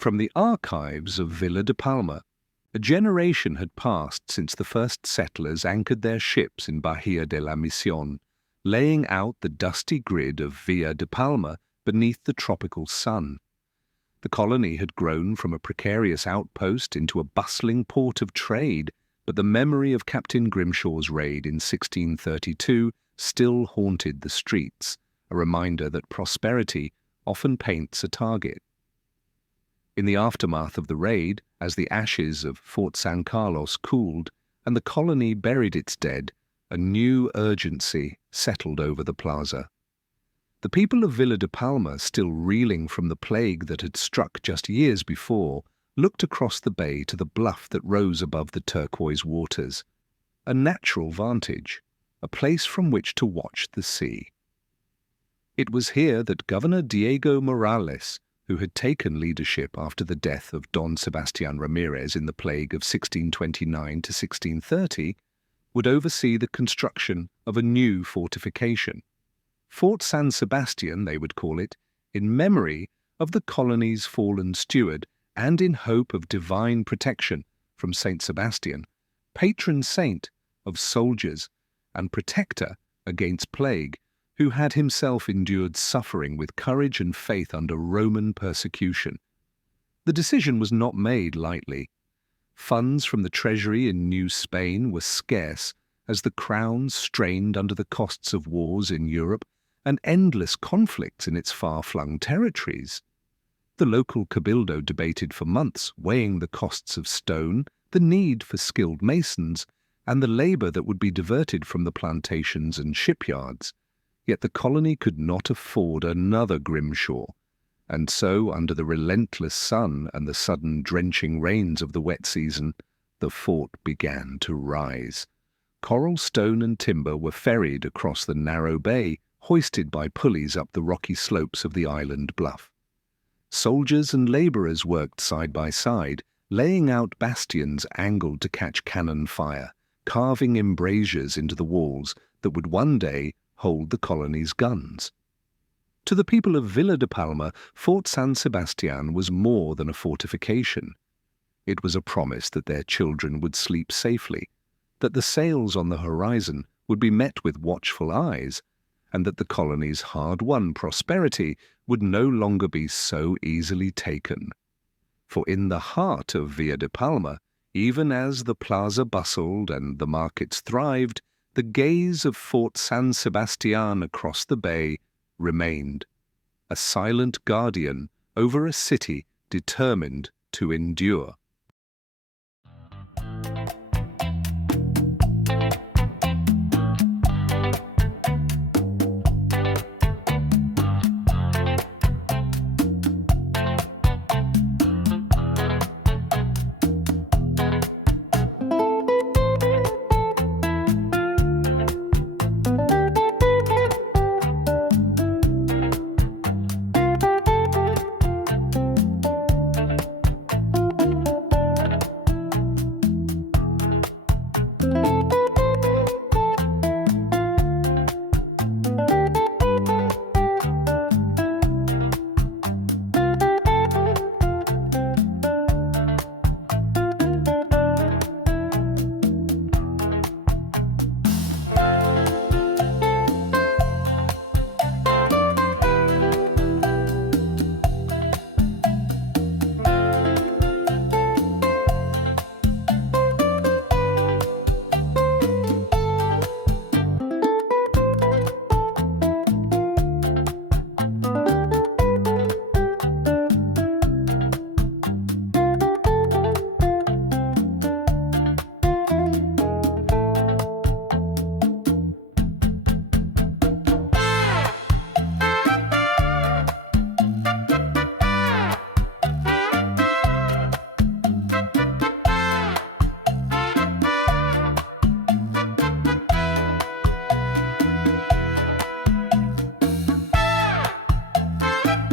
From the archives of Villa de Palma, a generation had passed since the first settlers anchored their ships in Bahía de la Misión, laying out the dusty grid of Villa de Palma beneath the tropical sun. The colony had grown from a precarious outpost into a bustling port of trade, but the memory of Captain Grimshaw's raid in 1632 still haunted the streets, a reminder that prosperity often paints a target. In the aftermath of the raid, as the ashes of Fort San Carlos cooled and the colony buried its dead, a new urgency settled over the plaza. The people of Villa de Palma, still reeling from the plague that had struck just years before, looked across the bay to the bluff that rose above the turquoise waters. A natural vantage, a place from which to watch the sea. It was here that Governor Diego Morales, who had taken leadership after the death of Don Sebastian Ramirez in the plague of 1629 to 1630, would oversee the construction of a new fortification. Fort San Sebastián, they would call it, in memory of the colony's fallen steward and in hope of divine protection from Saint Sabastian, patron saint of soldiers and protector against plague, who had himself endured suffering with courage and faith under Roman persecution. The decision was not made lightly. Funds from the treasury in New Spain were scarce as the crown strained under the costs of wars in Europe and endless conflicts in its far-flung territories. The local cabildo debated for months, weighing the costs of stone, the need for skilled masons, and the labor that would be diverted from the plantations and shipyards. Yet the colony could not afford another Grimshaw, and so, under the relentless sun and the sudden drenching rains of the wet season, the fort began to rise. Coral stone and timber were ferried across the narrow bay, hoisted by pulleys up the rocky slopes of the island bluff. Soldiers and laborers worked side by side, laying out bastions angled to catch cannon fire, carving embrasures into the walls that would one day hold the colony's guns. To the people of Villa de Palma, Fort San Sebastián was more than a fortification. It was a promise that their children would sleep safely, that the sails on the horizon would be met with watchful eyes, and that the colony's hard-won prosperity would no longer be so easily taken. For in the heart of Villa de Palma, even as the plaza bustled and the markets thrived, the gaze of Fort San Sebastián across the bay remained, a silent guardian over a city determined to endure.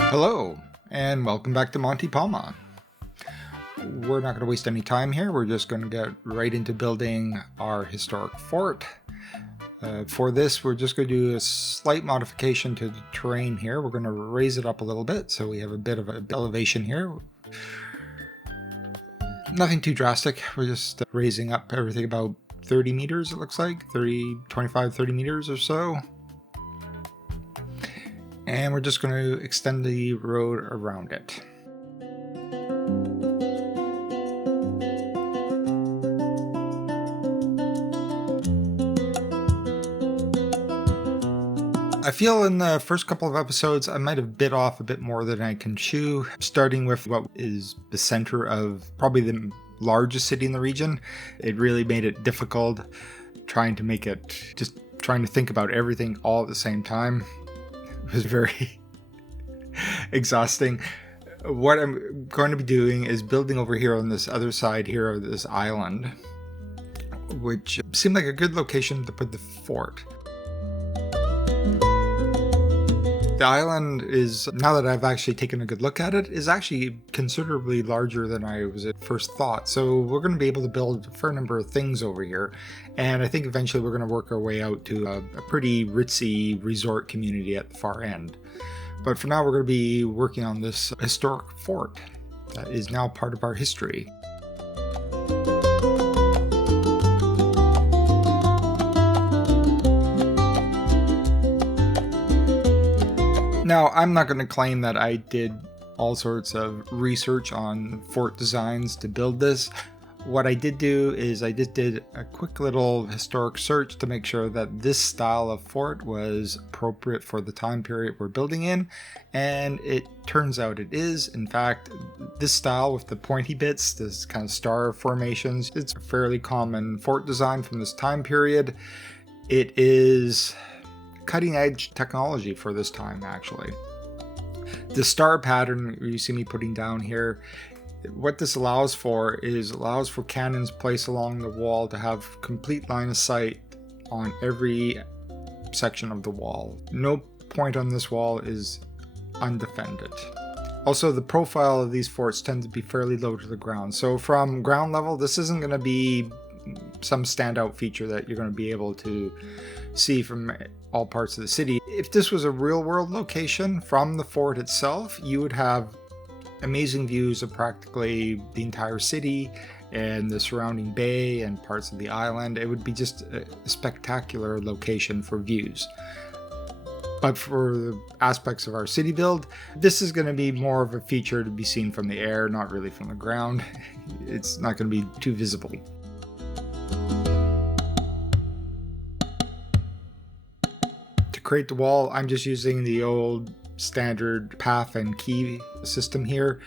Hello, and welcome back to Monte Palma. We're not going to waste any time here. We're just going to get right into building our historic fort. For this, we're just going to do a slight modification to the terrain here. We're going to raise it up a little bit so we have a bit of an elevation here. Nothing too drastic. We're just raising up everything about 30 meters, it looks like. 25, 30 meters or so. And we're just going to extend the road around it. I feel in the first couple of episodes I might have bit off a bit more than I can chew, starting with what is the center of probably the largest city in the region. It really made it difficult trying to think about everything all at the same time. It was very exhausting. What I'm going to be doing is building over here on this other side here of this island, which seemed like a good location to put the fort. The island is, now that I've actually taken a good look at it, is actually considerably larger than I was at first thought. So we're going to be able to build a fair number of things over here. And I think eventually we're going to work our way out to a pretty ritzy resort community at the far end. But for now, we're going to be working on this historic fort that is now part of our history. Now, I'm not going to claim that I did all sorts of research on fort designs to build this. What I did do is I just did a quick little historic search to make sure that this style of fort was appropriate for the time period we're building in, and it turns out it is. In fact, this style with the pointy bits, this kind of star formations, it's a fairly common fort design from this time period. It is cutting edge technology for this time, actually. The star pattern you see me putting down here, what this allows for cannons placed along the wall to have complete line of sight on every section of the wall. No point on this wall is undefended. Also, the profile of these forts tend to be fairly low to the ground. So from ground level, this isn't going to be some standout feature that you're going to be able to see from all parts of the city. If this was a real world location from the fort itself, you would have amazing views of practically the entire city and the surrounding bay and parts of the island. It would be just a spectacular location for views. But for the aspects of our city build, this is going to be more of a feature to be seen from the air, not really from the ground. It's not going to be too visible. To create the wall, I'm just using the old standard path and key system here.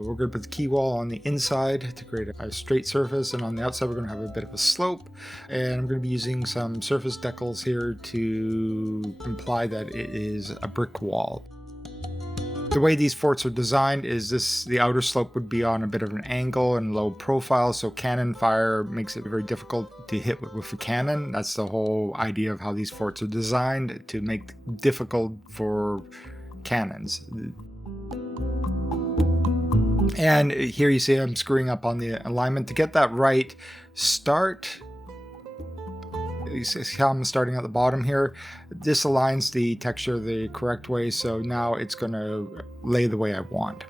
We're going to put the key wall on the inside to create a straight surface, and on the outside we're going to have a bit of a slope, and I'm going to be using some surface decals here to imply that it is a brick wall. The way these forts are designed is the outer slope would be on a bit of an angle and low profile, so cannon fire makes it very difficult to hit with a cannon. That's the whole idea of how these forts are designed, to make it difficult for cannons. And here you see I'm screwing up on the alignment. To get that right, you see how I'm starting at the bottom here? This aligns the texture the correct way, so now it's going to lay the way I want.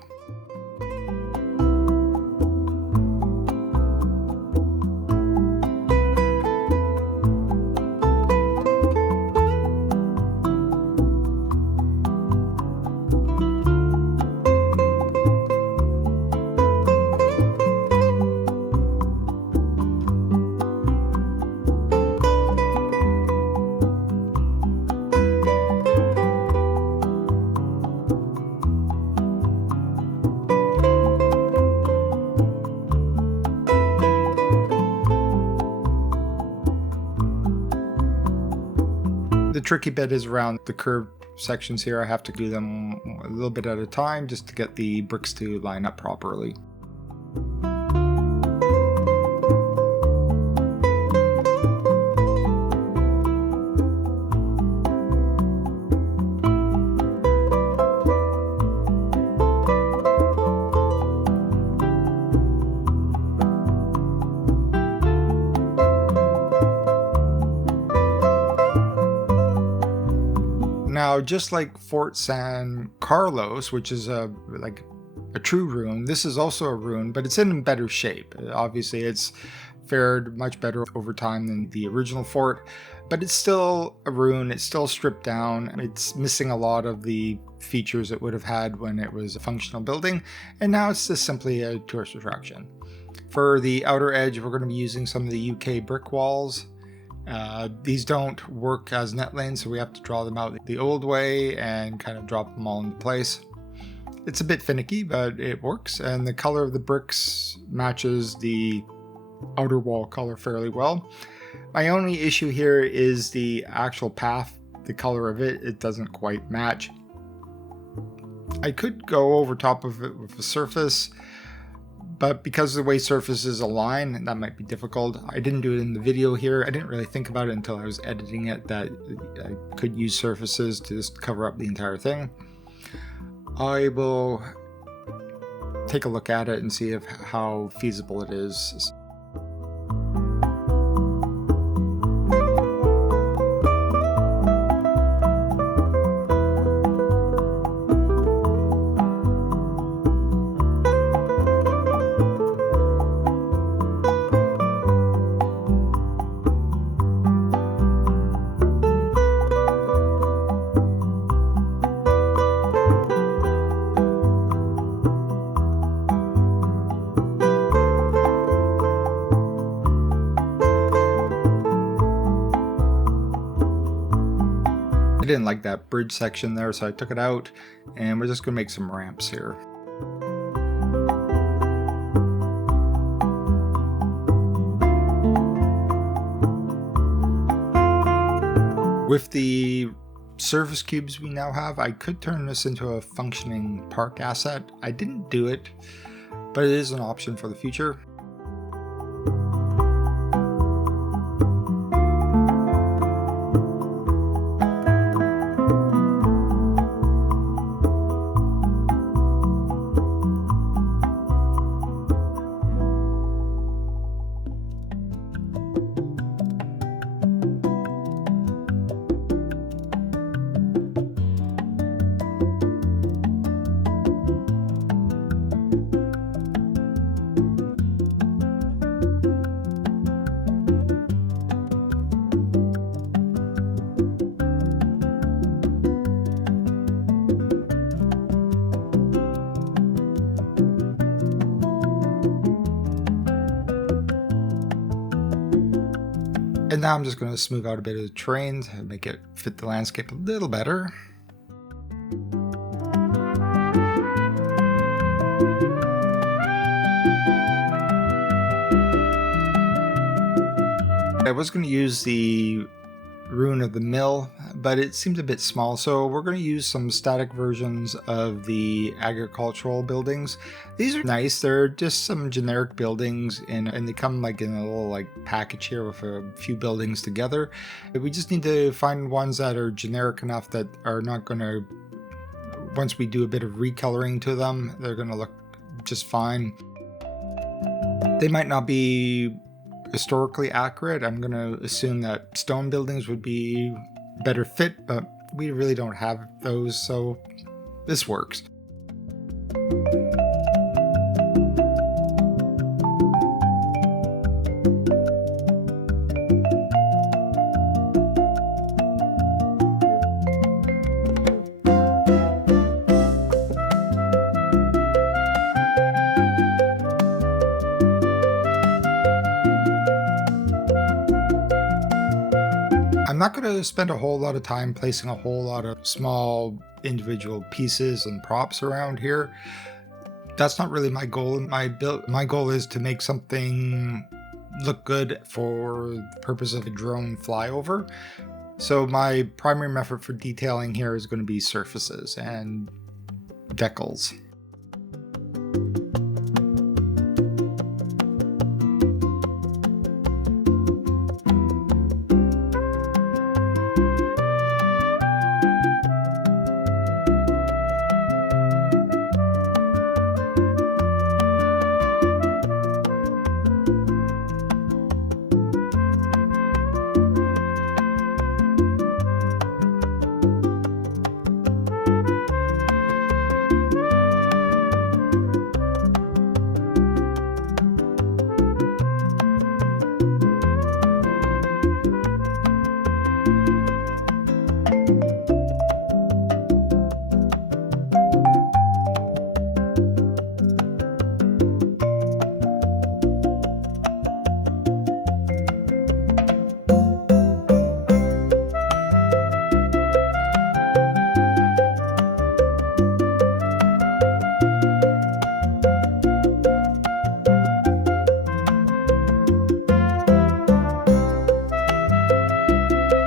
The tricky bit is around the curved sections here. I have to do them a little bit at a time just to get the bricks to line up properly. Now, just like Fort San Carlos, which is a a true ruin. This is also a ruin, but it's in better shape. Obviously, it's fared much better over time than the original fort, but it's still a ruin. It's still stripped down. It's missing a lot of the features it would have had when it was a functional building, and now it's just simply a tourist attraction. For the outer edge, we're going to be using some of the UK brick walls. These don't work as net lanes, so we have to draw them out the old way and kind of drop them all into place. It's a bit finicky, but it works, and the color of the bricks matches the outer wall color fairly well. My only issue here is the actual path, the color of it doesn't quite match. I could go over top of it with a surface, but because of the way surfaces align, that might be difficult. I didn't do it in the video here. I didn't really think about it until I was editing it, that I could use surfaces to just cover up the entire thing. I will take a look at it and see how feasible it is. I didn't like that bridge section there, so I took it out, and we're just going to make some ramps here. With the surface cubes we now have, I could turn this into a functioning park asset. I didn't do it, but it is an option for the future. And now I'm just going to smooth out a bit of the terrain to make it fit the landscape a little better. I was going to use the ruin of the mill, but it seems a bit small, so we're going to use some static versions of the agricultural buildings. These are nice. They're just some generic buildings, and they come like in a little package here with a few buildings together. We just need to find ones that are generic enough that are not going to, once we do a bit of recoloring to them, they're going to look just fine. They might not be historically accurate. I'm going to assume that stone buildings would be better fit, but we really don't have those, so this works. I'm not going to spend a whole lot of time placing a whole lot of small individual pieces and props around here. That's not really my goal. My goal is to make something look good for the purpose of a drone flyover. So my primary method for detailing here is going to be surfaces and decals.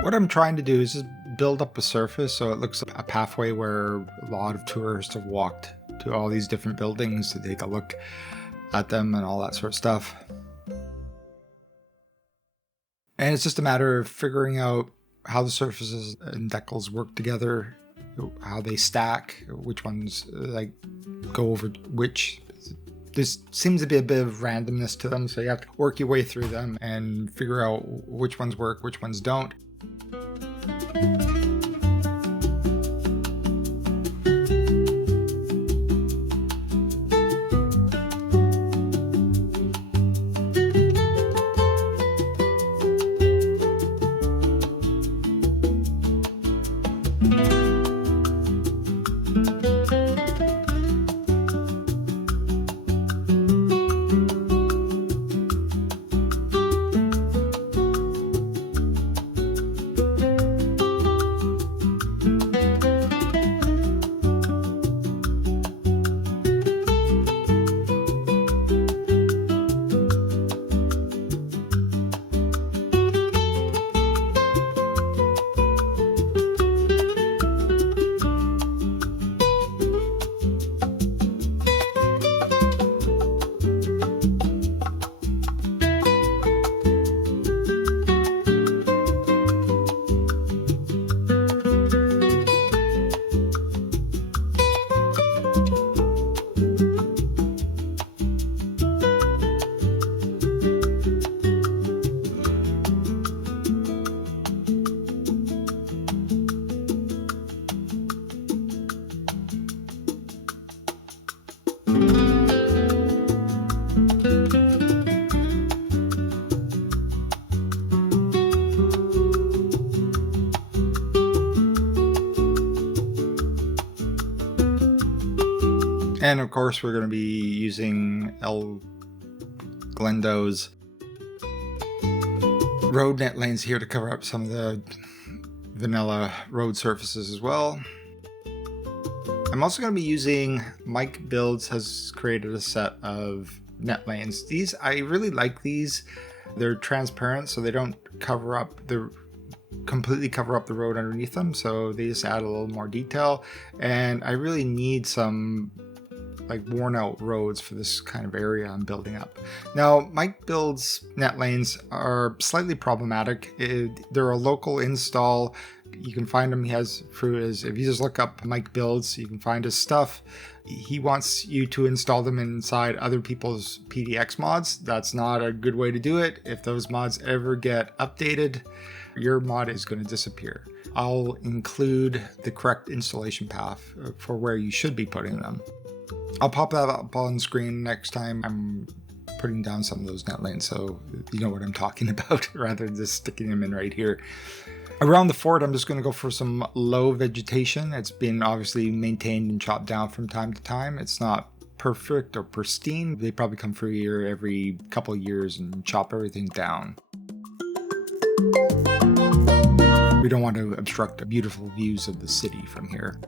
What I'm trying to do is just build up a surface so it looks like a pathway where a lot of tourists have walked to all these different buildings to take a look at them and all that sort of stuff. And it's just a matter of figuring out how the surfaces and decals work together, how they stack, which ones like go over which. There seems to be a bit of randomness to them, so you have to work your way through them and figure out which ones work, which ones don't. And of course, we're going to be using El Glendo's road net lanes here to cover up some of the vanilla road surfaces as well. I'm also going to be using Mike Builds has created a set of net lanes. These, I really like these. They're transparent, so they don't completely cover up the road underneath them, so they just add a little more detail. And I really need some like worn out roads for this kind of area I'm building up. Now, Mike Builds net lanes are slightly problematic. They're a local install. You can find them. He has through his, if you just look up Mike Builds, you can find his stuff. He wants you to install them inside other people's PDX mods. That's not a good way to do it. If those mods ever get updated, your mod is going to disappear. I'll include the correct installation path for where you should be putting them. I'll pop that up on screen next time I'm putting down some of those net lanes, so you know what I'm talking about, rather than just sticking them in right here. Around the fort, I'm just going to go for some low vegetation. It's been obviously maintained and chopped down from time to time. It's not perfect or pristine. They probably come through here every couple of years and chop everything down. We don't want to obstruct the beautiful views of the city from here.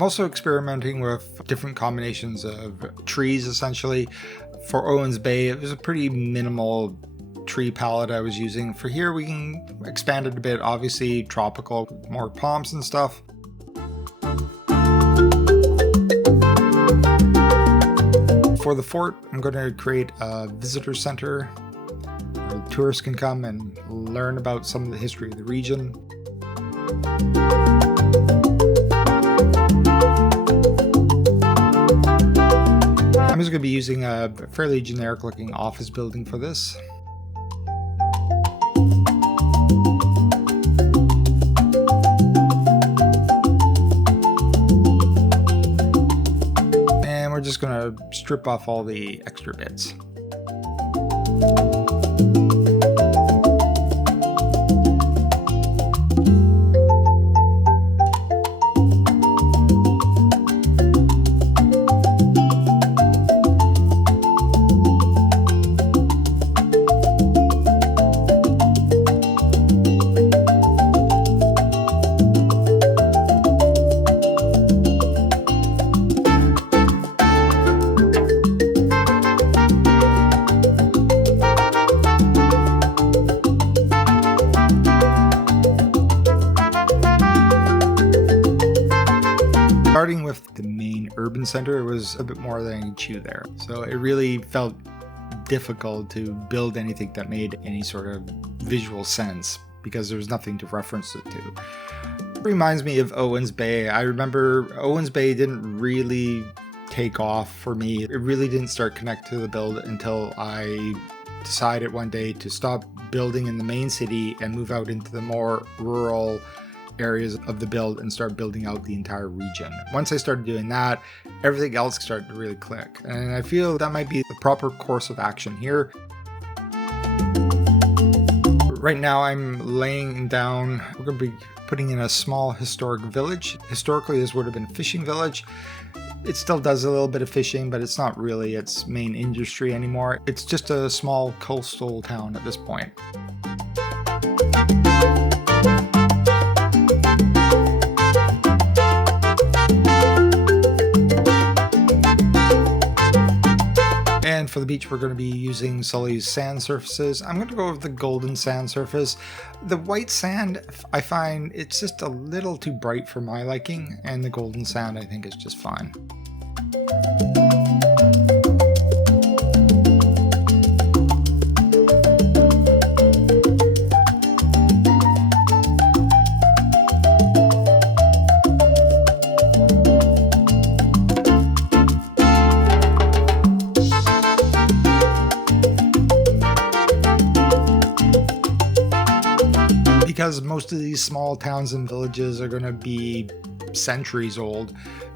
Also experimenting with different combinations of trees. Essentially for Owens Bay, it was a pretty minimal tree palette I was using. For here we can expand it a bit, obviously tropical, more palms and stuff. For the fort, I'm going to create a visitor center where tourists can come and learn about some of the history of the region. I'm just going to be using a fairly generic looking office building for this. strip off all the extra bits. Starting with the main urban center, it was a bit more than I could chew there. So it really felt difficult to build anything that made any sort of visual sense because there was nothing to reference it to. It reminds me of Owens Bay. I remember Owens Bay didn't really take off for me. It really didn't start connect to the build until I decided one day to stop building in the main city and move out into the more rural areas of the build and start building out the entire region. Once I started doing that, everything else started to really click. And I feel that might be the proper course of action here. Right now I'm laying down, we're going to be putting in a small historic village. Historically, this would have been a fishing village. It still does a little bit of fishing, but it's not really its main industry anymore. It's just a small coastal town at this point. And for the beach, we're going to be using Sully's sand surfaces. I'm going to go with the golden sand surface. The white sand, I find it's just a little too bright for my liking, and the golden sand I think is just fine. Because most of these small towns and villages are going to be centuries old,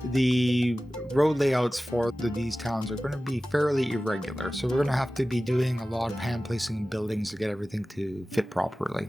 the road layouts for these towns are going to be fairly irregular. So we're going to have to be doing a lot of hand placing buildings to get everything to fit properly.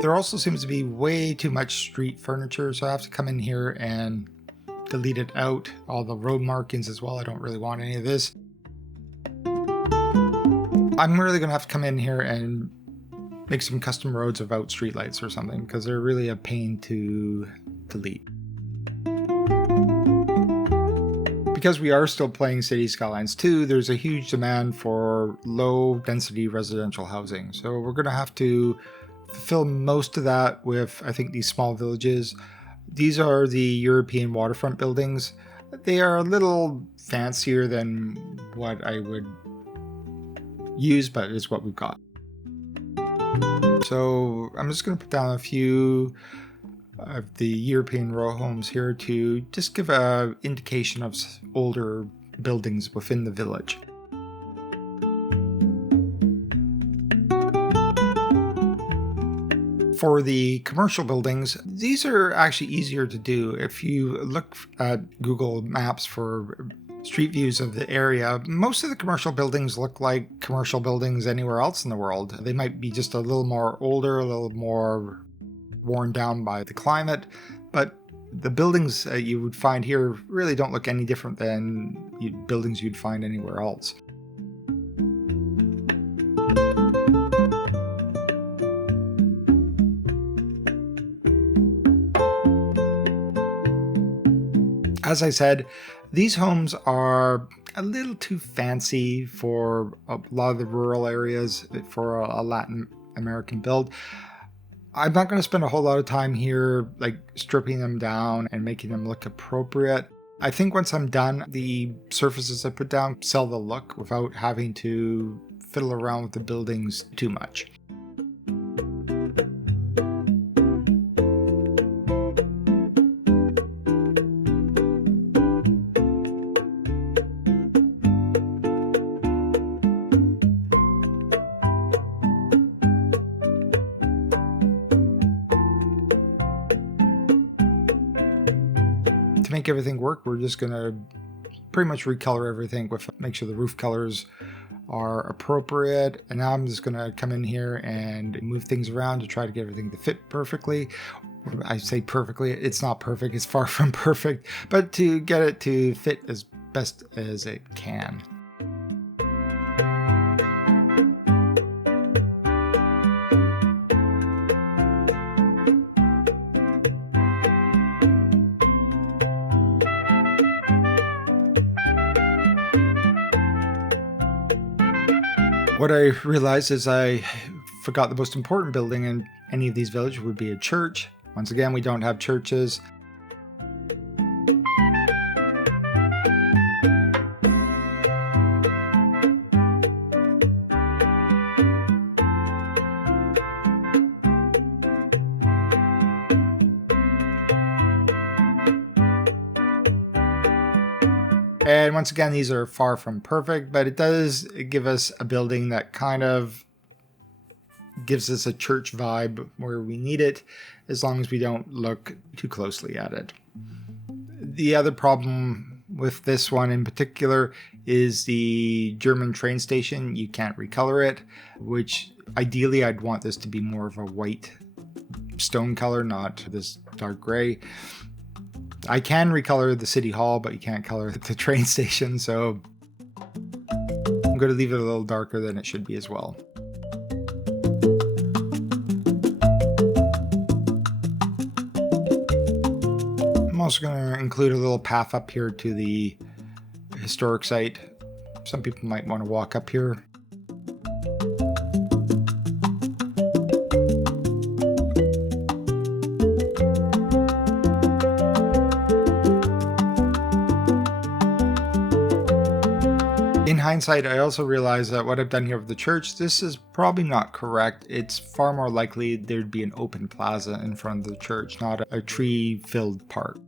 There also seems to be way too much street furniture, so I have to come in here and delete it out. All the road markings as well. I don't really want any of this. I'm really going to have to come in here and make some custom roads without streetlights or something, because they're really a pain to delete. Because we are still playing City Skylines 2, there's a huge demand for low density residential housing. So we're going to have to fulfill most of that with, I think, these small villages. These are the European waterfront buildings. They are a little fancier than what I would use, but it's what we've got. So I'm just going to put down a few of the European row homes here to just give an indication of older buildings within the village. For the commercial buildings, these are actually easier to do. If you look at Google Maps for street views of the area, most of the commercial buildings look like commercial buildings anywhere else in the world. They might be just a little more older, a little more worn down by the climate, but the buildings you would find here really don't look any different than buildings you'd find anywhere else. As I said, these homes are a little too fancy for a lot of the rural areas for a Latin American build. I'm not going to spend a whole lot of time here like stripping them down and making them look appropriate. I think once I'm done, the surfaces I put down sell the look without having to fiddle around with the buildings too much. To make everything work, we're just going to pretty much recolor everything with make sure the roof colors are appropriate. And now I'm just going to come in here and move things around to try to get everything to fit perfectly. I say perfectly, it's not perfect, it's far from perfect, but to get it to fit as best as it can. What I realized is I forgot the most important building in any of these villages would be a church. Once again, we don't have churches. And once again, these are far from perfect, but it does give us a building that kind of gives us a church vibe where we need it, as long as we don't look too closely at it. The other problem with this one in particular is the German train station. You can't recolor it, which ideally I'd want this to be more of a white stone color, not this dark gray. I can recolor the city hall, but you can't color the train station, so I'm going to leave it a little darker than it should be as well. I'm also going to include a little path up here to the historic site. Some people might want to walk up here. In hindsight, I also realized that what I've done here with the church, this is probably not correct. It's far more likely there'd be an open plaza in front of the church, not a tree-filled park.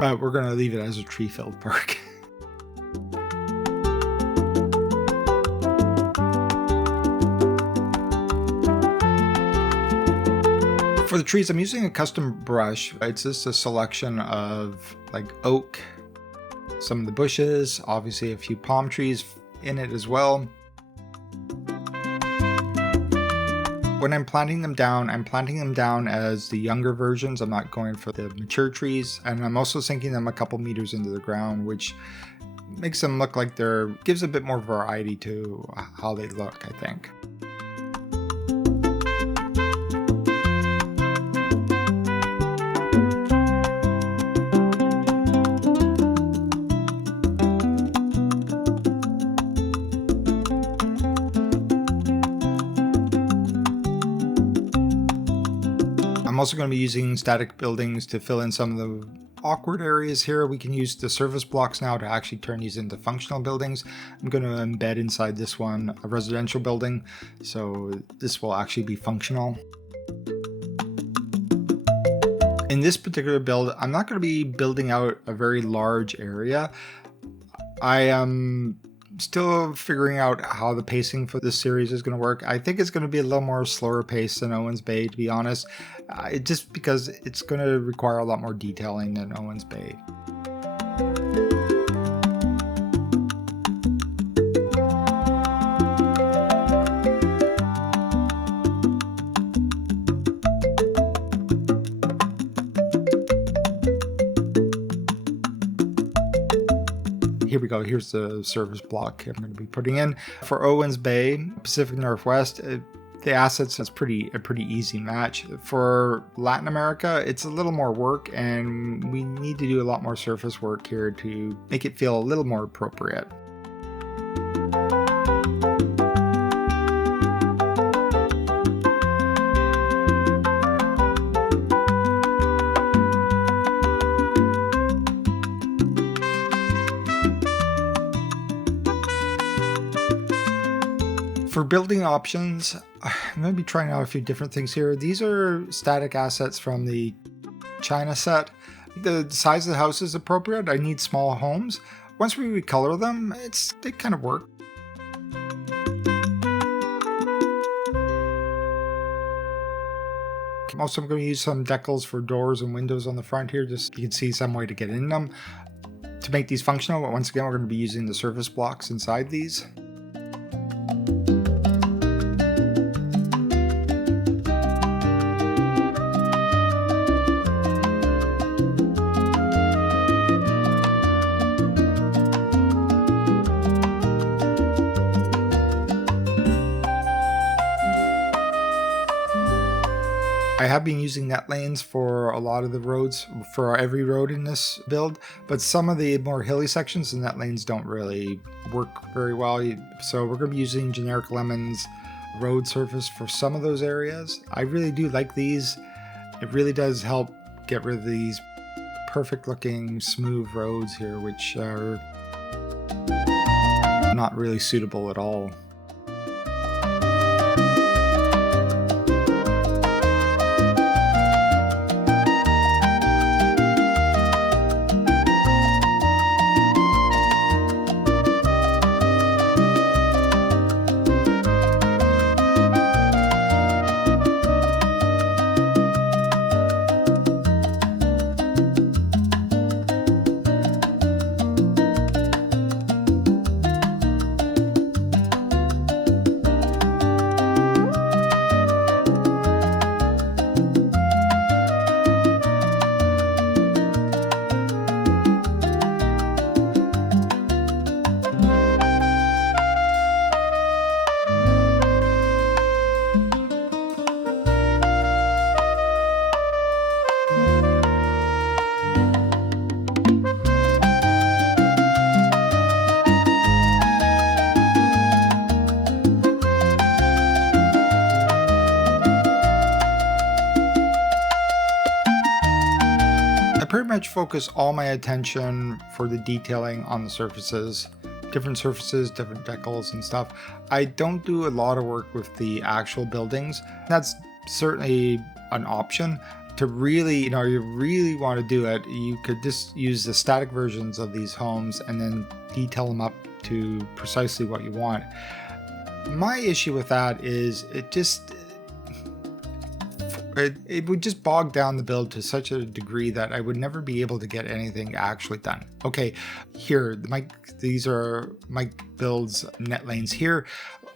But we're going to leave it as a tree-filled park. For the trees, I'm using a custom brush. It's just a selection of like oak, some of the bushes, obviously a few palm trees in it as well. When I'm planting them down, I'm planting them down as the younger versions. I'm not going for the mature trees. And I'm also sinking them a couple meters into the ground, which makes them look like gives a bit more variety to how they look, I think. I'm also going to be using static buildings to fill in some of the awkward areas here. We can use the service blocks now to actually turn these into functional buildings. I'm going to embed inside this one a residential building, so this will actually be functional. In this particular build, I'm not going to be building out a very large area. I am still figuring out how the pacing for this series is going to work. I think it's going to be a little more slower pace than Owens Bay, to be honest, just because it's going to require a lot more detailing than Owens Bay. Here we go. Here's the service block I'm going to be putting in. For Owens Bay, Pacific Northwest, the assets is a pretty easy match. For Latin America, it's a little more work, and we need to do a lot more surface work here to make it feel a little more appropriate. For building options, I'm going to be trying out a few different things here. These are static assets from the China set. The size of the house is appropriate. I need small homes. Once we recolor them, they kind of work. Also, I'm going to use some decals for doors and windows on the front here, just so you can see some way to get in them. To make these functional, but once again, we're going to be using the surface blocks inside these. I have been using net lanes for a lot of the roads, for every road in this build, but some of the more hilly sections, the net lanes don't really work very well. So we're going to be using generic lemons road surface for some of those areas. I really do like these. It really does help get rid of these perfect looking smooth roads here, which are not really suitable at all. Pretty much focus all my attention for the detailing on the surfaces, different decals and stuff. I don't do a lot of work with the actual buildings. That's certainly an option. To really, you really want to do it, you could just use the static versions of these homes and then detail them up to precisely what you want. My issue with that is it would just bog down the build to such a degree that I would never be able to get anything actually done. Okay, here, these are my build's net lanes here.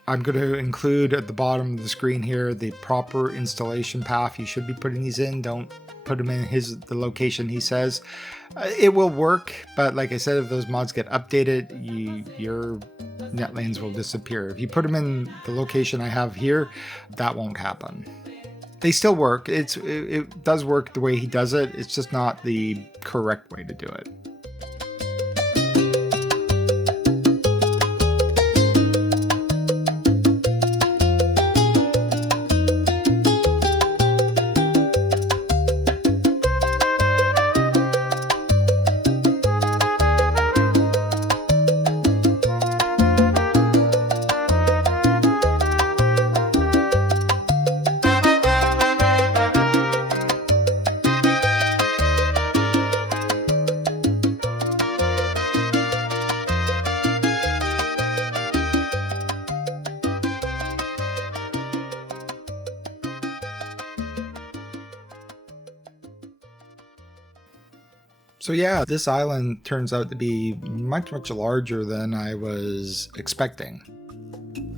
I'm going to include at the bottom of the screen here the proper installation path. You should be putting these in. Don't put them in the location he says. It will work, but like I said, if those mods get updated, your net lanes will disappear. If you put them in the location I have here, that won't happen. They still work. It does work the way he does it. It's just not the correct way to do it. So yeah, this island turns out to be much larger than I was expecting.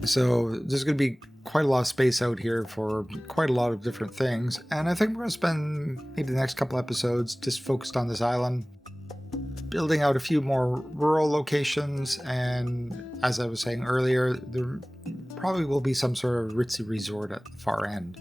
So there's going to be quite a lot of space out here for quite a lot of different things. And I think we're going to spend maybe the next couple episodes just focused on this island, building out a few more rural locations. And as I was saying earlier, probably will be some sort of ritzy resort at the far end.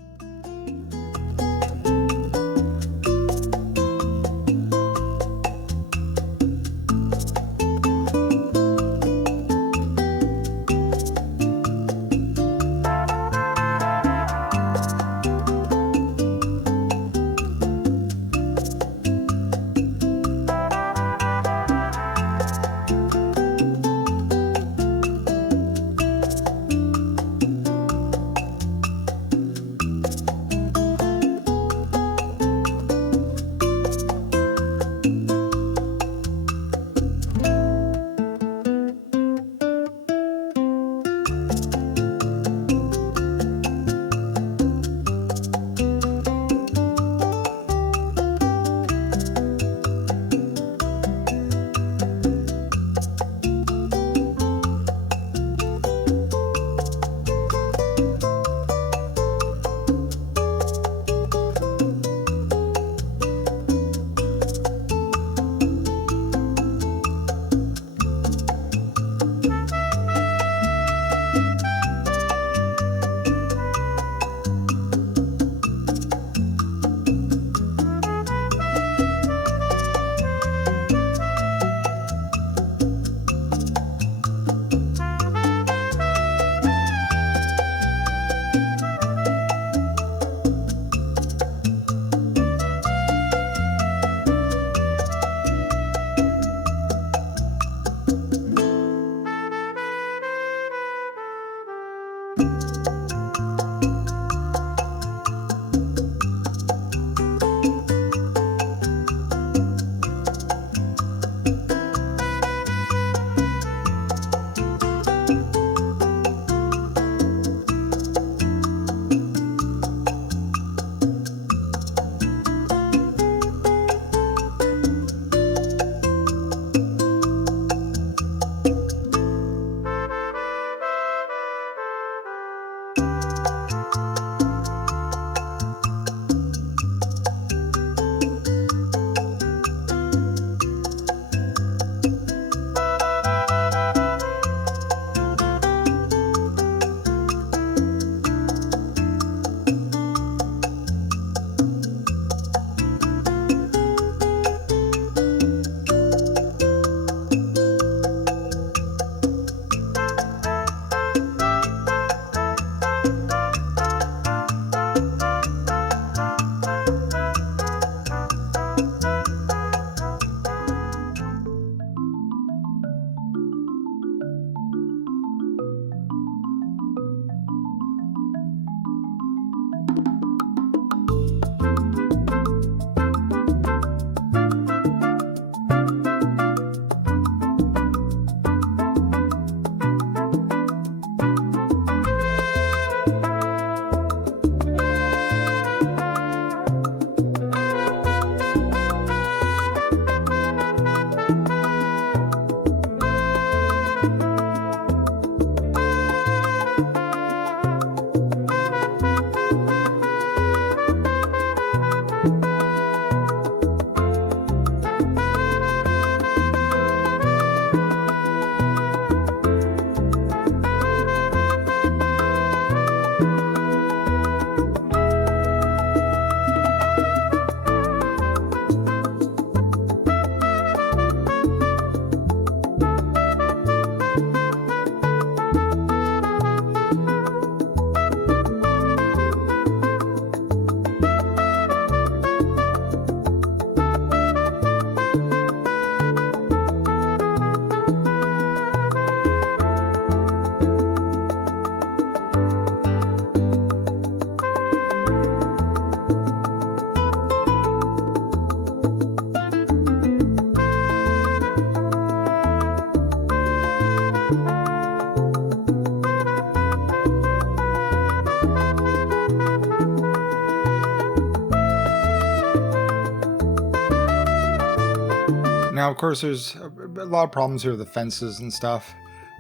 Now, of course, there's a lot of problems here with the fences and stuff.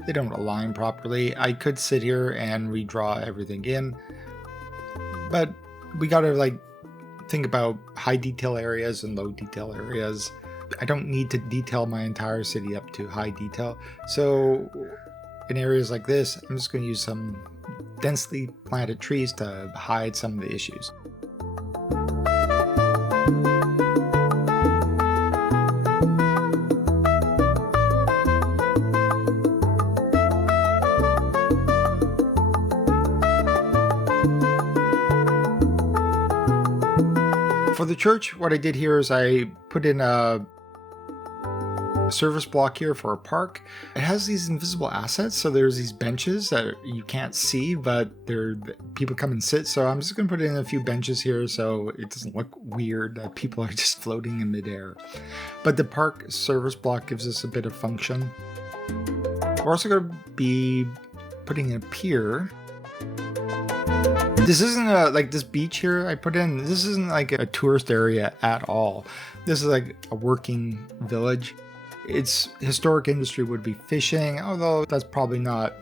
They don't align properly. I could sit here and redraw everything in, but we gotta think about high detail areas and low detail areas. I don't need to detail my entire city up to high detail. So in areas like this, I'm just going to use some densely planted trees to hide some of the issues. For the church, what I did here is I put in a service block here for a park. It has these invisible assets, so there's these benches that you can't see, but people come and sit. So I'm just going to put in a few benches here so it doesn't look weird that people are just floating in midair. But the park service block gives us a bit of function. We're also going to be putting in a pier. This isn't like this beach here I put in. This isn't like a tourist area at all. This is like a working village. Its historic industry would be fishing, although that's probably not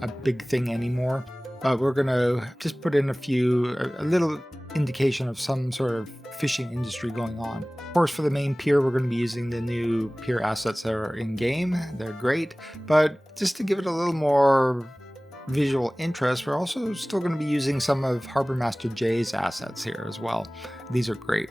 a big thing anymore. But we're gonna just put in a little indication of some sort of fishing industry going on. Of course, for the main pier, we're going to be using the new pier assets that are in game. They're great, but just to give it a little more visual interest, we're also still going to be using some of Harbor Master Jay's assets here as well. These are great.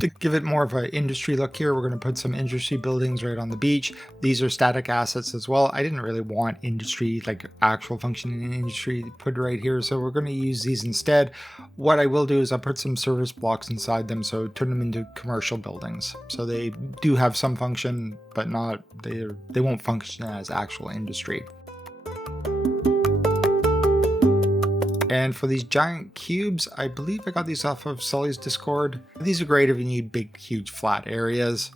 To give it more of an industry look here, we're going to put some industry buildings right on the beach. These are static assets as well. I didn't really want industry, like actual functioning industry, put right here, so we're going to use these instead. What I will do is I'll put some service blocks inside them, so turn them into commercial buildings. So they do have some function, but they won't function as actual industry. And for these giant cubes, I believe I got these off of Sully's Discord. These are great if you need big, huge, flat areas.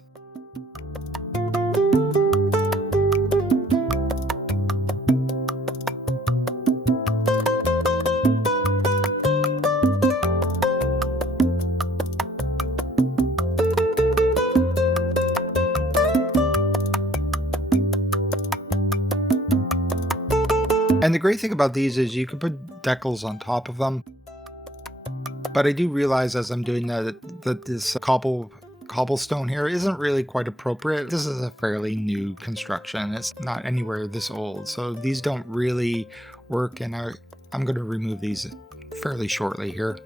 And the great thing about these is you can put decals on top of them. But I do realize as I'm doing that this cobblestone here isn't really quite appropriate. This is a fairly new construction. It's not anywhere this old. So these don't really work, and I'm going to remove these fairly shortly here.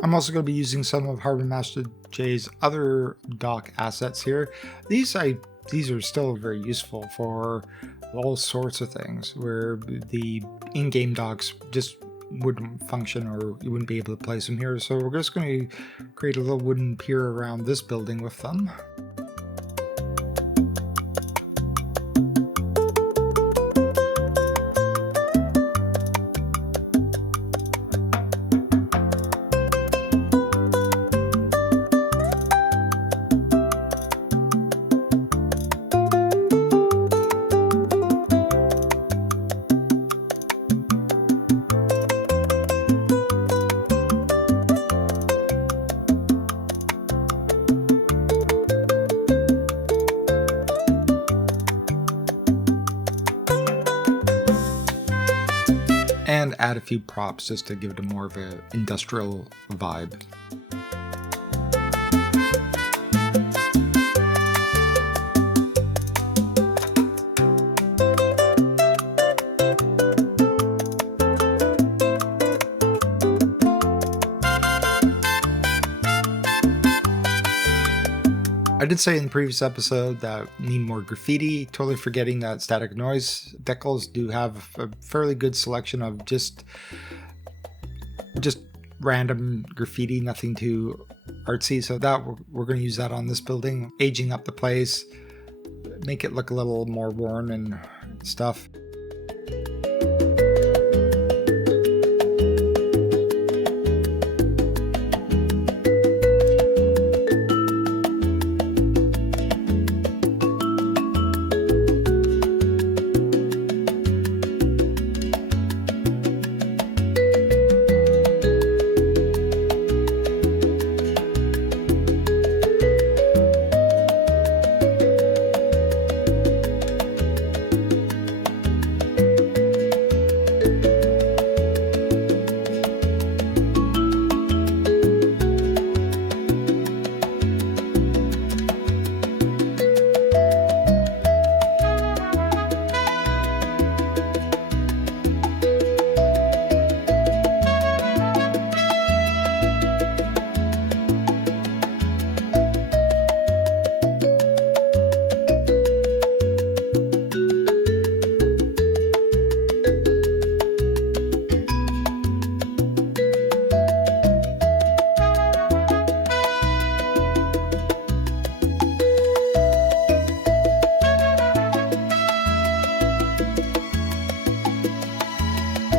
I'm also going to be using some of Harbor Master Jay's other dock assets here. These are still very useful for all sorts of things, where the in-game docks just wouldn't function or you wouldn't be able to place them here. So we're just going to create a little wooden pier around this building with them. And add a few props just to give it a more of an industrial vibe. I did say in the previous episode that need more graffiti, totally forgetting that static noise decals do have a fairly good selection of just random graffiti, nothing too artsy, so that we're going to use that on this building, aging up the place, make it look a little more worn and stuff.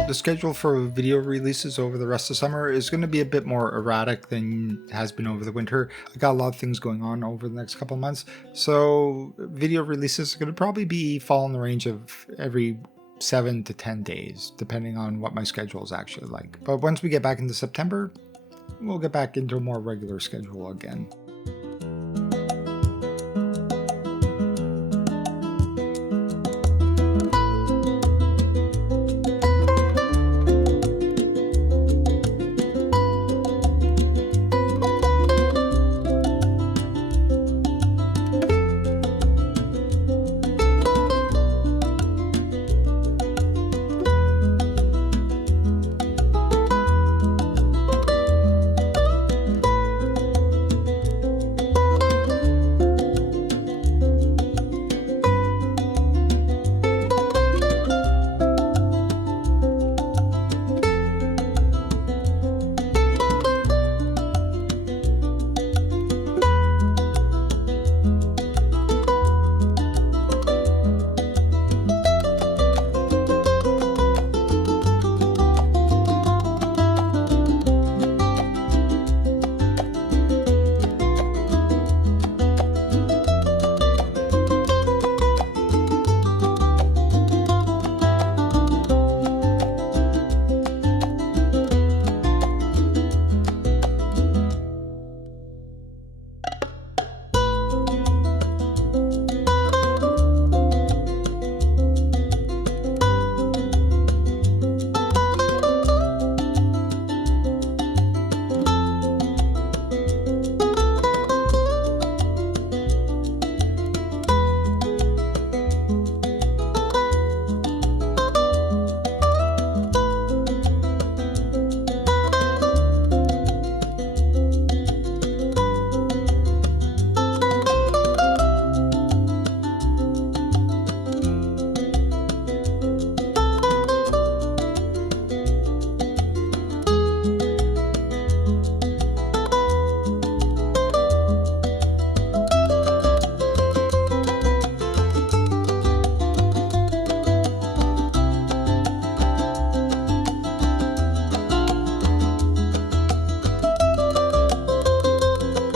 The schedule for video releases over the rest of summer is going to be a bit more erratic than has been over the winter. I got a lot of things going on over the next couple of months, so video releases are going to probably fall in the range of every 7 to 10 days, depending on what my schedule is actually like. But once we get back into September, we'll get back into a more regular schedule again.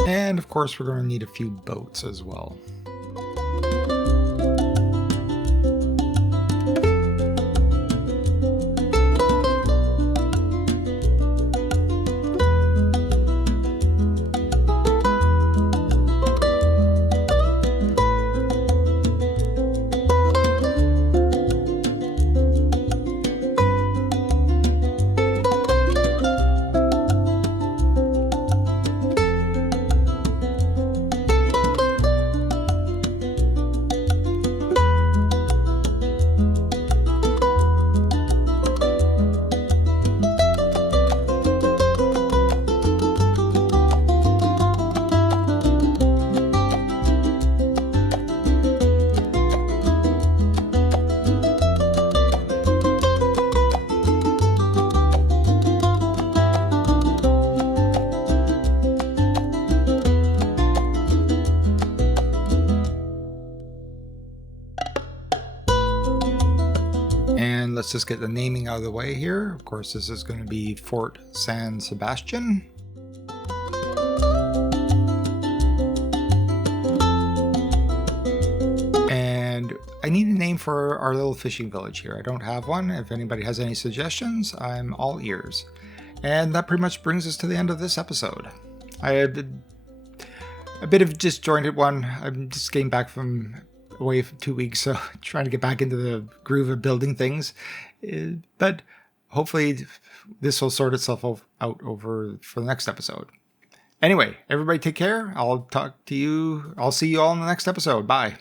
And of course, we're going to need a few boats as well. And let's just get the naming out of the way here. Of course, this is going to be Fort San Sebastián. And I need a name for our little fishing village here. I don't have one. If anybody has any suggestions, I'm all ears. And that pretty much brings us to the end of this episode. I had a bit of disjointed one. I'm just getting back from away for 2 weeks, so trying to get back into the groove of building things. But hopefully this will sort itself out over for the next episode. Anyway, everybody take care. I'll talk to you. I'll see you all in the next episode. Bye.